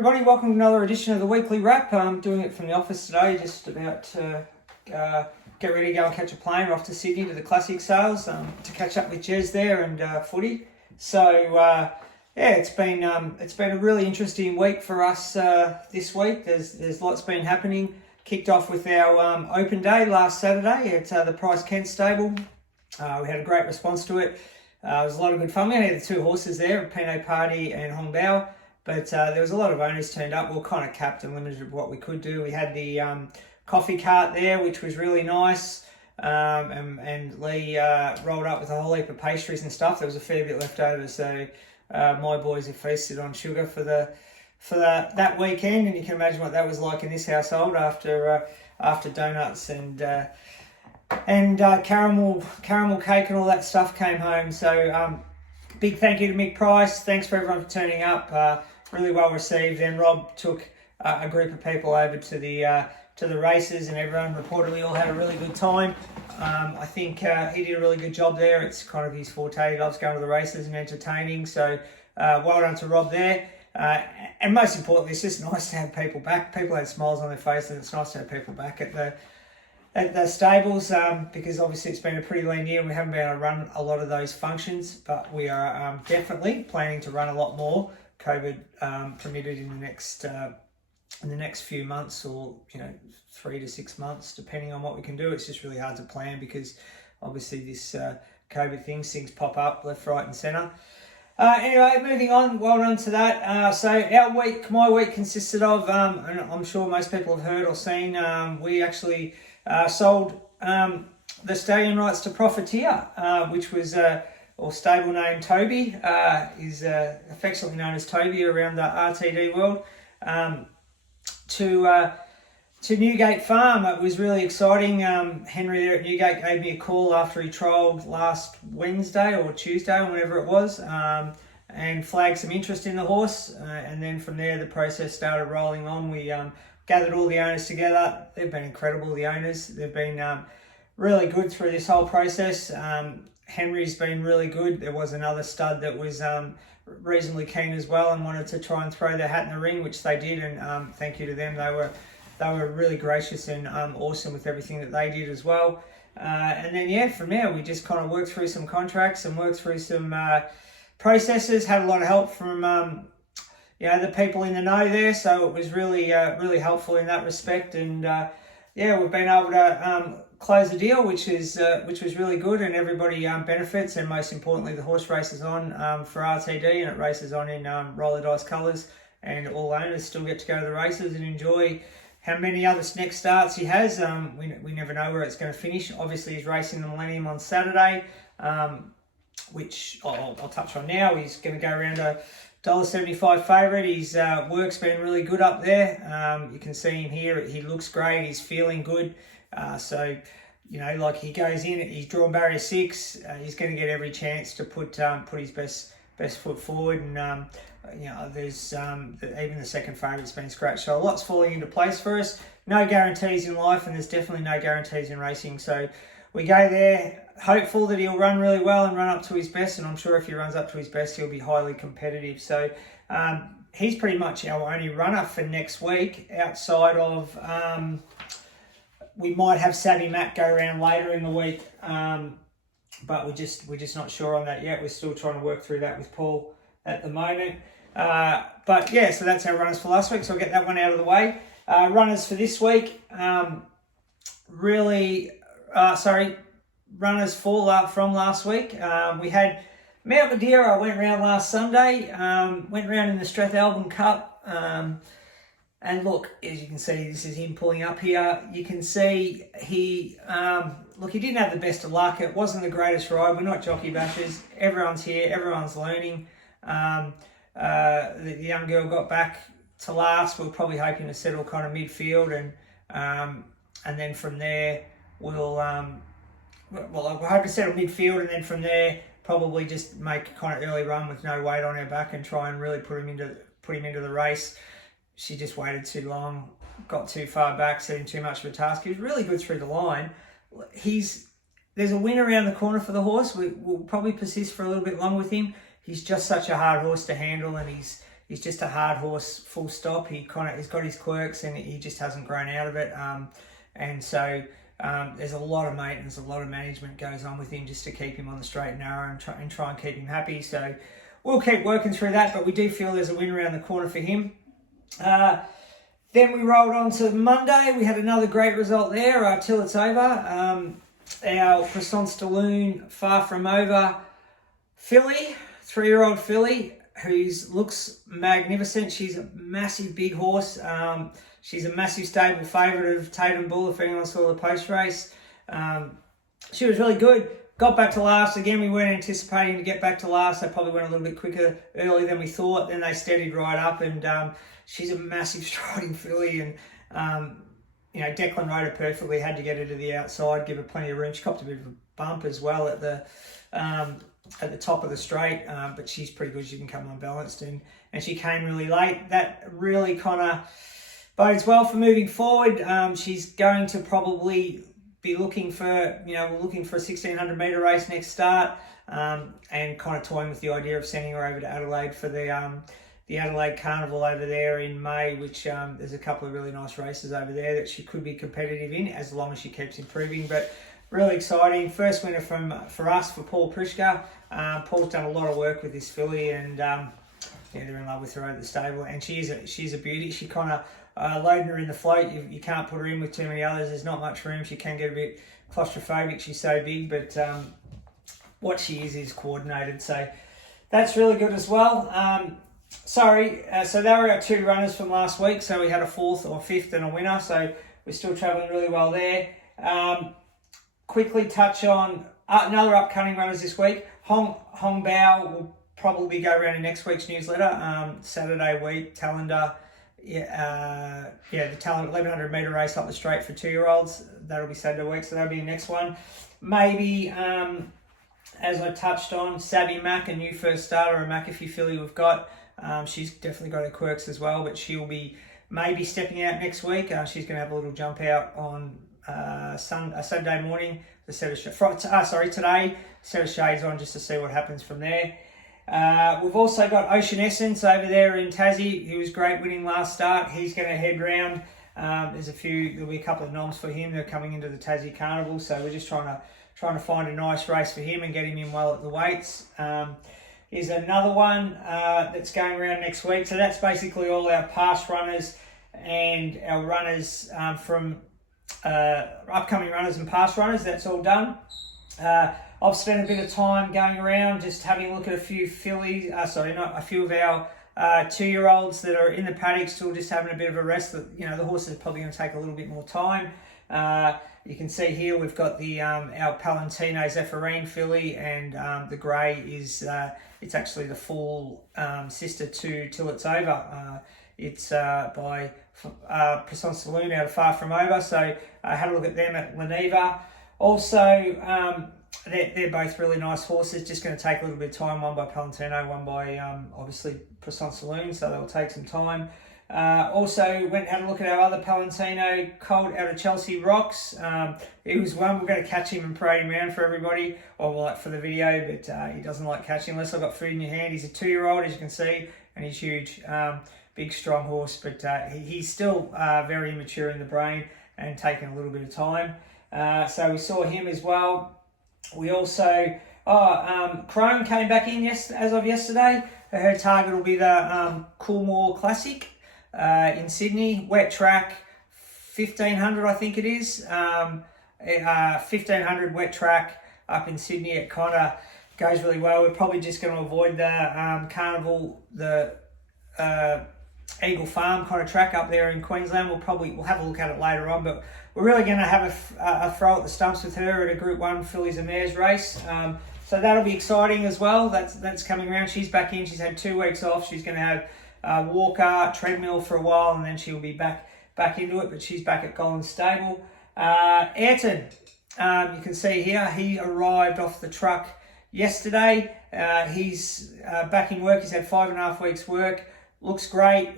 everybody, welcome to another edition of the Weekly Wrap. I'm doing it from the office today, just about to get ready to go and catch a plane. We're off to Sydney to the Classic Sales to catch up with Jez there and footy. So it's been a really interesting week for us this week. There's lots been happening. Kicked off with our open day last Saturday at the Price Kent stable. We had a great response to it. It was a lot of good fun. We had the two horses there, Pinot Party and Hong Bao. But there was a lot of owners turned up. We were kind of capped and limited of what we could do. We had the coffee cart there, which was really nice. And Lee rolled up with a whole heap of pastries and stuff. There was a fair bit left over. So my boys have feasted on sugar for that weekend. And you can imagine what that was like in this household after donuts and caramel cake and all that stuff came home. So big thank you to Mick Price. Thanks for everyone for turning up. Really well received. Then Rob took a group of people over to the races, and everyone reportedly all had a really good time. I think he did a really good job there. It's kind of his forte. He loves going to the races and entertaining. So well done to Rob there. And most importantly, it's just nice to have people back. People had smiles on their faces, and it's nice to have people back at the stables because obviously it's been a pretty lean year and we haven't been able to run a lot of those functions, but we are definitely planning to run a lot more, COVID permitted, in the next few months, or 3 to 6 months, depending on what we can do. It's just really hard to plan because obviously this COVID things pop up left, right and centre. Anyway, moving on, well done to that. So my week consisted of, and I'm sure most people have heard or seen, we actually sold the stallion rights to Profiteer, which was, or stable name Toby, is affectionately known as Toby around the RTD world, to Newgate Farm. It was really exciting. Henry there at Newgate gave me a call after he trialled last Wednesday or Tuesday or whenever it was, and flagged some interest in the horse. And then from there, the process started rolling on. We gathered all the owners together. They've been incredible, the owners. They've been really good through this whole process. Henry's been really good. There was another stud that was reasonably keen as well and wanted to try and throw their hat in the ring, which they did, and thank you to them. They were really gracious and awesome with everything that they did as well. And then from there we just kind of worked through some contracts and worked through some processes. Had a lot of help from the people in the know there, so it was really helpful in that respect. And we've been able to close the deal, which was really good, and everybody benefits. And most importantly, the horse races on for RTD, and it races on in roller dice colours, and all owners still get to go to the races and enjoy how many other next starts he has. We never know where it's going to finish. Obviously, he's racing the Millennium on Saturday, which I'll touch on now. He's going to go around a $1.75 favourite. His work's been really good up there. You can see him here. He looks great. He's feeling good. So he goes in. He's drawn barrier 6. He's going to get every chance to put his best foot forward. And there's even the second favourite's been scratched. So a lot's falling into place for us. No guarantees in life, and there's definitely no guarantees in racing. So we go there hopeful that he'll run really well and run up to his best, and I'm sure if he runs up to his best, he'll be highly competitive. So he's pretty much our only runner for next week, outside of we might have Savvy Matt go around later in the week, but we're just not sure on that yet. We're still trying to work through that with Paul at the moment. So that's our runners for last week, so I'll get that one out of the way. Runners for this week, runners from last week. We had Mount Madeira went round last Sunday, went round in the Strathalbyn Cup, and look, as you can see, this is him pulling up here. You can see he didn't have the best of luck. It wasn't the greatest ride. We're not jockey bashers. Everyone's here. Everyone's learning. The young girl got back to last. We were probably hoping to settle kind of midfield, and then from there we'll hope to settle midfield, and then from there probably just make a kind of early run with no weight on her back and try and really put him into the race. She just waited too long, got too far back, set him too much of a task. He was really good through the line. There's a win around the corner for the horse. We'll probably persist for a little bit longer with him. He's just such a hard horse to handle, and he's he's just a hard horse, full stop. He's got his quirks, and he just hasn't grown out of it. And so there's a lot of maintenance, a lot of management goes on with him just to keep him on the straight and narrow and try and keep him happy. So we'll keep working through that, but we do feel there's a win around the corner for him. Then we rolled on to Monday. We had another great result there, Till It's Over. Our Croissant Stalloon Far From Over filly, 3-year-old filly, who looks magnificent. She's a massive big horse. She's a massive stable favourite of Tatum Bull, if anyone saw the post race. She was really good. Got back to last. Again, we weren't anticipating to get back to last. They probably went a little bit quicker early than we thought. Then they steadied right up, and she's a massive striding filly. And, Declan rode her perfectly, had to get her to the outside, give her plenty of room. She copped a bit of a bump as well at the top of the straight, but she's pretty good. She can come unbalanced, and she came really late. That really kind of bodes well for moving forward. She's going to probably be looking for a 1600 metre race next start, and kind of toying with the idea of sending her over to Adelaide for the Adelaide Carnival over there in May, which there's a couple of really nice races over there that she could be competitive in as long as she keeps improving. But really exciting. First winner for us, for Paul Prishka. Paul's done a lot of work with this filly, and they're in love with her over the stable. And she's a beauty. She kind of loading her in the float. You can't put her in with too many others. There's not much room. She can get a bit claustrophobic. She's so big, but what she is coordinated. So that's really good as well. So they were our 2 runners from last week. So we had a 4th or 5th and a winner. So we're still travelling really well there. Quickly touch on another upcoming runners this week. Hong Bao will probably go around in next week's newsletter. Saturday week, Talender. The Talender 1100 metre race up the straight for 2-year-olds. That'll be Saturday week, so that'll be the next one. Maybe, as I touched on, Savvy Mac, a new first starter, a McAfee filly we've got. She's definitely got her quirks as well, but she'll be maybe stepping out next week. She's going to have a little jump out on Saturday morning. Today, set of shades on just to see what happens from there. We've also got Ocean Essence over there in Tassie. He was great winning last start. He's going to head round. There'll be a couple of noms for him. They're coming into the Tassie Carnival, so we're just trying to find a nice race for him and get him in well at the weights. Here's another one that's going around next week. So that's basically all our past runners and our runners from upcoming runners and past runners. That's all done. I've spent a bit of time going around just having a look at a few fillies, a few of our 2-year-olds that are in the paddock still just having a bit of a rest. The horses are probably going to take a little bit more time. You can see here we've got the our Palantino Zephyrine filly, and the grey is it's actually the full sister to Till It's Over. It's by Croissant Stalloon out of Far From Over. So I had a look at them at Leneva. Also, they're both really nice horses. Just going to take a little bit of time. One by Palantino, one by obviously Croissant Stalloon. So they'll take some time. Also went and had a look at our other Palantino colt out of Chelsea Rocks. He was one, we're going to catch him and parade him around for everybody, or for the video, but he doesn't like catching unless I've got food in your hand. He's a 2-year-old, as you can see, and he's huge. Big, strong horse, but he's still very immature in the brain and taking a little bit of time. So we saw him as well. We also, Chrome came back in as of yesterday. Her target will be the Coolmore Classic in Sydney, wet track, 1500 I think it is. 1500 wet track up in Sydney. It kind of goes really well. We're probably just going to avoid the Carnival, the Eagle Farm kind of track up there in Queensland. We'll have a look at it later on, but we're really going to have a throw at the stumps with her at a Group 1 Fillies and Mares race. So that'll be exciting as well. That's coming around. She's back in. She's had 2 weeks off. She's going to have walker, treadmill for a while, and then she'll be back into it, but she's back at Collins Stable. Ayrton, you can see here, he arrived off the truck yesterday. He's back in work. He's had 5.5 weeks work. Looks great.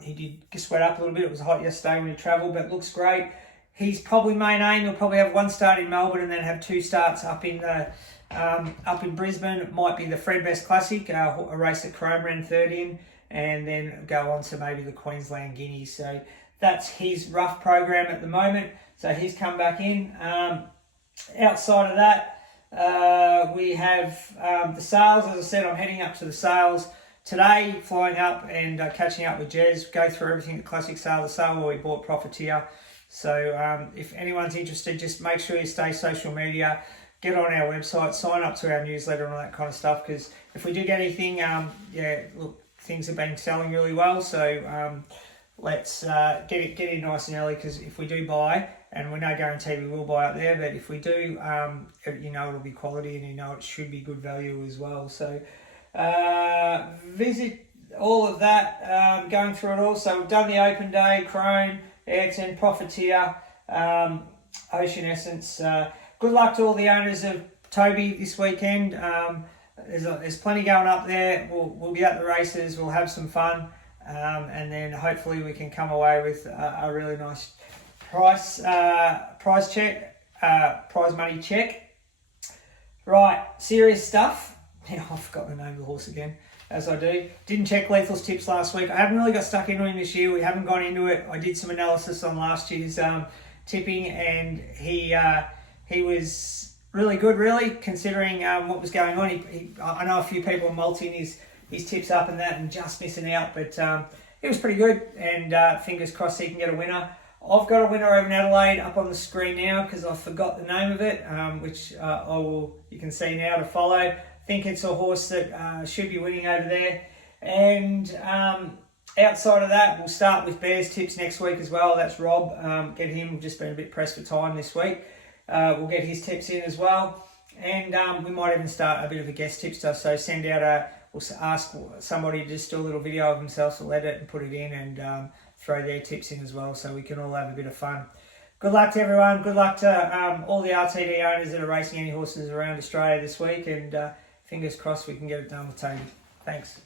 He did sweat up a little bit. It was hot yesterday when he travelled, but looks great. He's probably main aim. He'll probably have 1 start in Melbourne and then have 2 starts up in Brisbane. It might be the Fred Best Classic, a race that Chrome ran third in. and then go on to maybe the Queensland Guineas. So that's his rough program at the moment. So he's come back in. Outside of that, we have the sales. As I said, I'm heading up to the sales today, flying up and catching up with Jez, go through everything at Classic Sale, the sale where we bought Profiteer. So if anyone's interested, just make sure you stay social media, get on our website, sign up to our newsletter and all that kind of stuff, because if we do get anything, look, things have been selling really well. So let's get it nice and early, because if we do buy, and we're no guarantee we will buy up there, but if we do, it'll be quality, and it should be good value as well. So visit all of that, going through it all. So we've done the Open Day, Crone, Ayrton, Profiteer, Ocean Essence. Good luck to all the owners of Toby this weekend. There's plenty going up there. We'll be at the races. We'll have some fun, and then hopefully we can come away with a really nice prize money check. Right, serious stuff. Yeah, I've forgotten the name of the horse again, as I do. Didn't check Lethal's tips last week. I haven't really got stuck into him this year. We haven't gone into it. I did some analysis on last year's tipping, and he was really good, really, considering what was going on. I know a few people are multing his tips up and that and just missing out, but it was pretty good, and fingers crossed he can get a winner. I've got a winner over in Adelaide up on the screen now, because I forgot the name of it, which you can see now to follow. I think it's a horse that should be winning over there. And outside of that, we'll start with Bears tips next week as well. That's Rob. Get him, just been a bit pressed for time this week. We'll get his tips in as well. And we might even start a bit of a guest tip stuff. So send out we'll ask somebody to just do a little video of themselves, we'll edit and put it in, and throw their tips in as well, so we can all have a bit of fun. Good luck to everyone. Good luck to all the RTD owners that are racing any horses around Australia this week, and fingers crossed we can get it done with Toby. Thanks.